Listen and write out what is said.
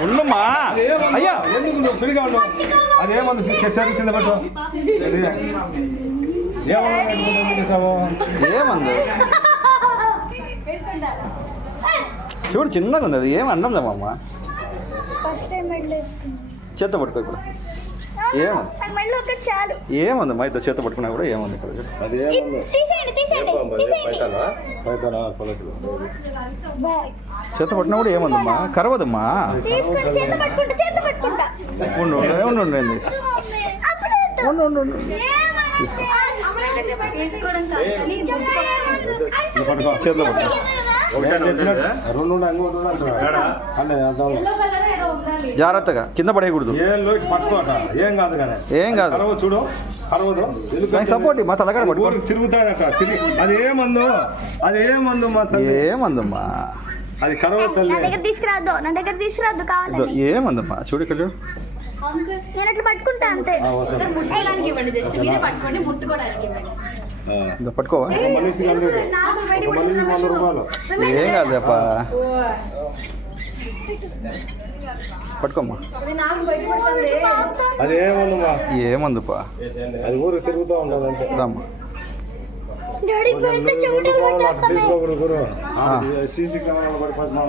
ఉండమ్మా అయ్యా ఎందుకు నువ్వు ఫ్రీగా ఉండవు అదేమన్నా కేసరి కింద పెట్టు ఏమంది చూడు చిన్నగా ఉంది అది ఏం అన్నం లేమమ్మ చేత పట్టుకో ఇప్పుడు ఏముంది మా ఇద్దరు చేత పట్టుకున్నా కూడా ఏముంది చేత పట్టినా కూడా ఏముందమ్మా కరవదమ్మా చేతిలో పట్టుకో జాగ్రత్తగా కింద పడేయకూడదు ఏం కాదు కదా ఏం కాదు చూడు పర్వదు సపోర్ట్ మా తలకాడ పట్టుకో తిరుగుతాడట అదేమందు మా ఏమందమ్మా అది కరవ తల్లి తీసుకురాదు కావాలి ఏమందమ్మా చూడు ఇక్కడ చూడు నేను అట్లా పట్టుకుంటా అంతే పట్టుకోవా మనిషికి 100 రూపాయలు ఏం కాదు అప్ప పట్టుకోమ్మా అదేమందమ్మా ఏమందుపా అది ఊరు తిరుగుతూ ఉండదు అంతే రామ్మా డాడీ పోయితే చెమటలు పట్టేస్తున్నాయి సీసీ కెమెరా పడిపోతున్నాం